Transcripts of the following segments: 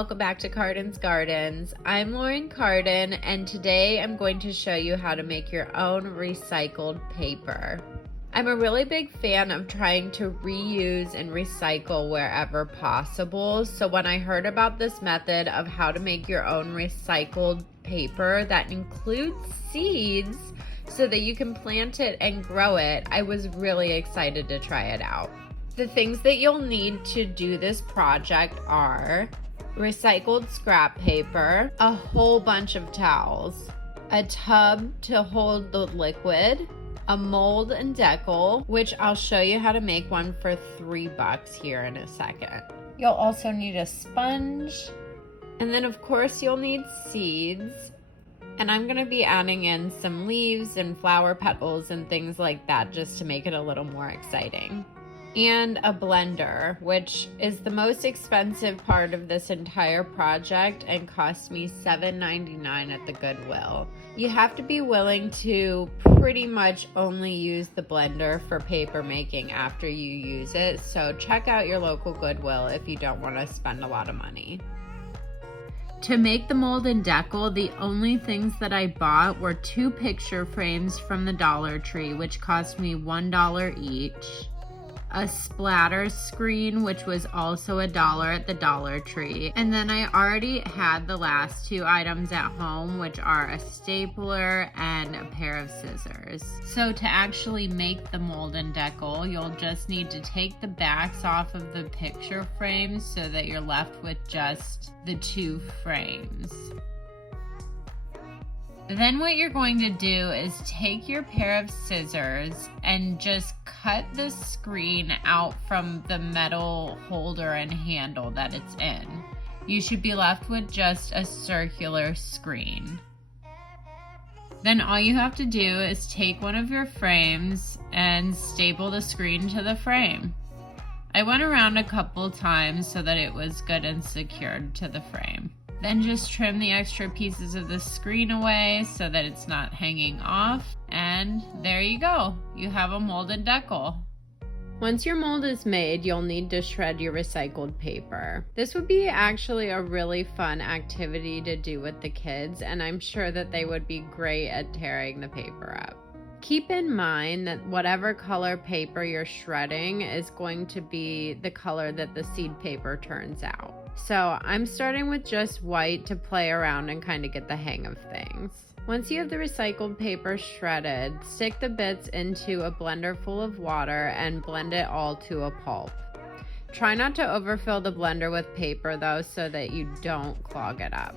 welcome back to Cardens Gardens. I'm Lauren Carden, and today I'm going to show you how to make your own recycled paper. I'm a really big fan of trying to reuse and recycle wherever possible, so when I heard about this method of how to make your own recycled paper that includes seeds so that you can plant it and grow it, I was really excited to try it out. The things that you'll need to do this project are recycled scrap paper, a whole bunch of towels, a tub to hold the liquid, a mold and decal, which I'll show you how to make one for $3 here in a second. You'll also need a sponge, and then of course you'll need seeds, and I'm gonna be adding in some leaves and flower petals and things like that just to make it a little more exciting. And a blender, which is the most expensive part of this entire project and cost me $7.99 at the Goodwill. You have to be willing to pretty much only use the blender for paper making after you use it, so check out your local Goodwill if you don't want to spend a lot of money. To make the mold and decal, the only things that I bought were 2 picture frames from the Dollar Tree, which cost me $1 each. A splatter screen, which was also $1 at the Dollar Tree. And then I already had the last 2 items at home, which are a stapler and a pair of scissors. So to actually make the mold and decal, you'll just need to take the backs off of the picture frames so that you're left with just the 2 frames. Then what you're going to do is take your pair of scissors and just cut the screen out from the metal holder and handle that it's in. You should be left with just a circular screen. Then all you have to do is take one of your frames and staple the screen to the frame. I went around a couple times so that it was good and secured to the frame. Then just trim the extra pieces of the screen away so that it's not hanging off. And there you go. You have a mold and decal. Once your mold is made, you'll need to shred your recycled paper. This would be actually a really fun activity to do with the kids, and I'm sure that they would be great at tearing the paper up. Keep in mind that whatever color paper you're shredding is going to be the color that the seed paper turns out. So I'm starting with just white to play around and kind of get the hang of things. Once you have the recycled paper shredded, stick the bits into a blender full of water and blend it all to a pulp. Try not to overfill the blender with paper though, so that you don't clog it up.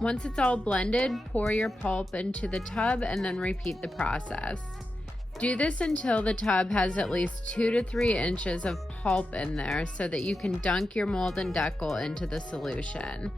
Once it's all blended, pour your pulp into the tub and then repeat the process. Do this until the tub has at least 2 to 3 inches of pulp in there so that you can dunk your mold and decal into the solution.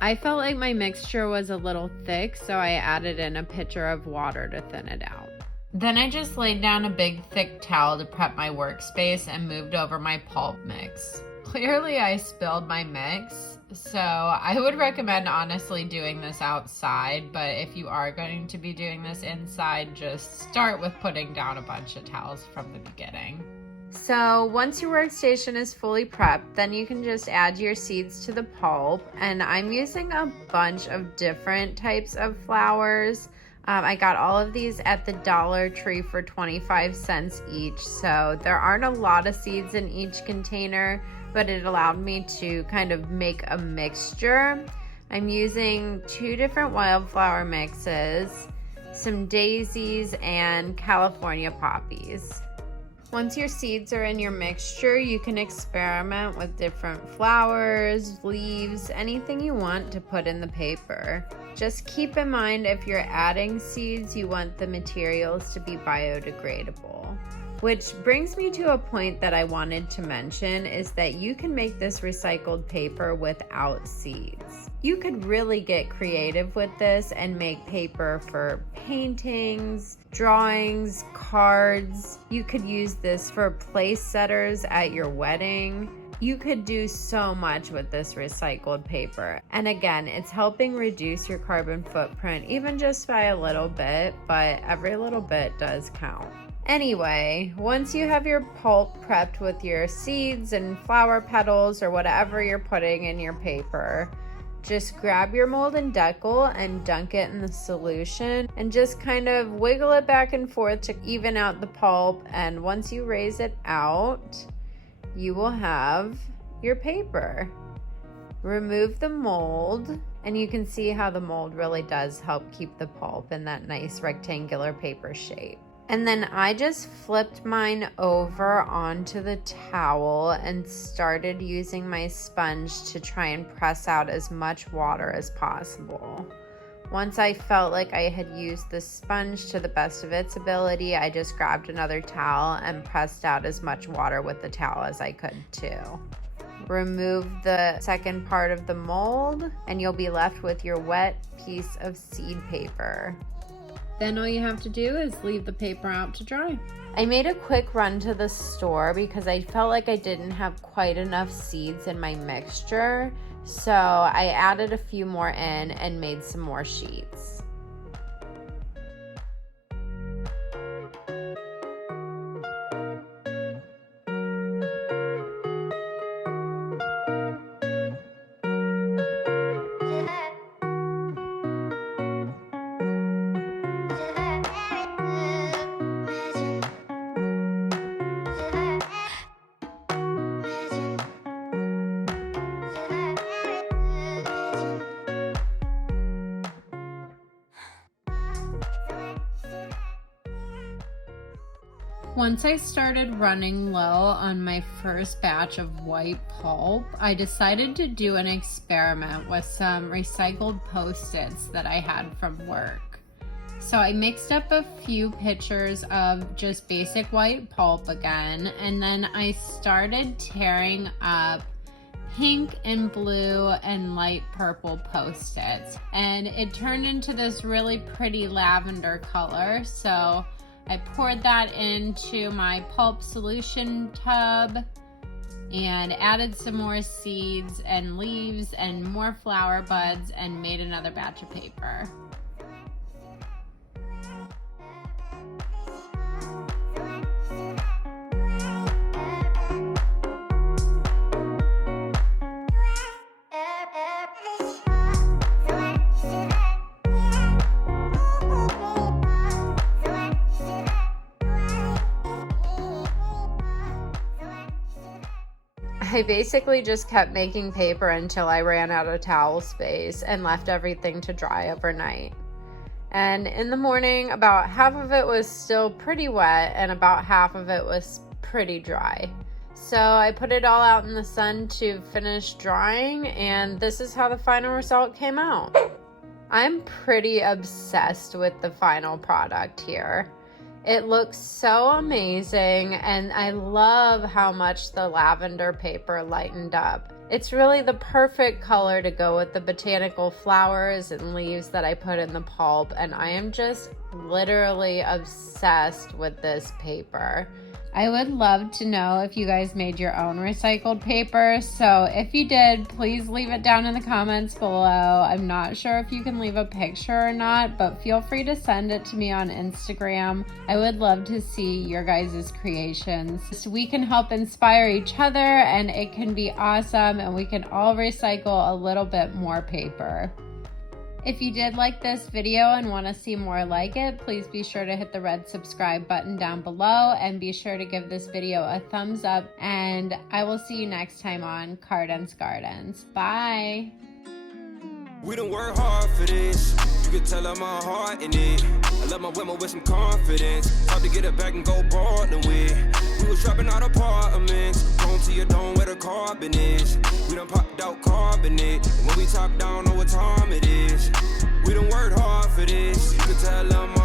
I felt like my mixture was a little thick, so I added in a pitcher of water to thin it out. Then I just laid down a big thick towel to prep my workspace and moved over my pulp mix. Clearly I spilled my mix, so I would recommend honestly doing this outside, but if you are going to be doing this inside, just start with putting down a bunch of towels from the beginning. So once your workstation is fully prepped, then you can just add your seeds to the pulp, and I'm using a bunch of different types of flowers. I got all of these at the Dollar Tree for 25 cents each, so there aren't a lot of seeds in each container, but it allowed me to kind of make a mixture. I'm using 2 different wildflower mixes, some daisies, and California poppies. Once your seeds are in your mixture, you can experiment with different flowers, leaves, anything you want to put in the paper. Just keep in mind if you're adding seeds, you want the materials to be biodegradable. Which brings me to a point that I wanted to mention is that you can make this recycled paper without seeds. You could really get creative with this and make paper for paintings, drawings, cards. You could use this for place setters at your wedding. You could do so much with this recycled paper. And again, it's helping reduce your carbon footprint even just by a little bit, but every little bit does count. Anyway, once you have your pulp prepped with your seeds and flower petals or whatever you're putting in your paper, just grab your mold and decal and dunk it in the solution and just kind of wiggle it back and forth to even out the pulp. And once you raise it out, you will have your paper. Remove the mold, and you can see how the mold really does help keep the pulp in that nice rectangular paper shape. And then I just flipped mine over onto the towel and started using my sponge to try and press out as much water as possible. Once I felt like I had used the sponge to the best of its ability, I just grabbed another towel and pressed out as much water with the towel as I could too. Remove the second part of the mold and you'll be left with your wet piece of seed paper. Then all you have to do is leave the paper out to dry. I made a quick run to the store because I felt like I didn't have quite enough seeds in my mixture, so I added a few more in and made some more sheets. Once I started running low on my first batch of white pulp, I decided to do an experiment with some recycled Postits that I had from work. So I mixed up a few pitchers of just basic white pulp again, and then I started tearing up pink and blue and light purple Postits, and it turned into this really pretty lavender color. So I poured that into my pulp solution tub and added some more seeds and leaves and more flower buds and made another batch of paper. I basically just kept making paper until I ran out of towel space and left everything to dry overnight. And in the morning, about half of it was still pretty wet and about half of it was pretty dry. So I put it all out in the sun to finish drying, and this is how the final result came out. I'm pretty obsessed with the final product here. It looks so amazing, and I love how much the lavender paper lightened up. It's really the perfect color to go with the botanical flowers and leaves that I put in the pulp, and I am just literally obsessed with this paper. I would love to know if you guys made your own recycled paper, so if you did, please leave it down in the comments below. I'm not sure if you can leave a picture or not, but feel free to send it to me on Instagram. I would love to see your guys' creations. So we can help inspire each other, and it can be awesome, and we can all recycle a little bit more paper. If you did like this video and want to see more like it, please be sure to hit the red subscribe button down below and be sure to give this video a thumbs up, and I will see you next time on Cardens Gardens. Bye! We done work hard for this. You can tell I'm my heart in it. I love my women with some confidence. Hard to get it back and go boarding with. We was dropping out apartments. Home to your dome where the carbon is. We done popped out carbonate. And when we top down, know what time it is. We done worked hard for this. You can tell I'm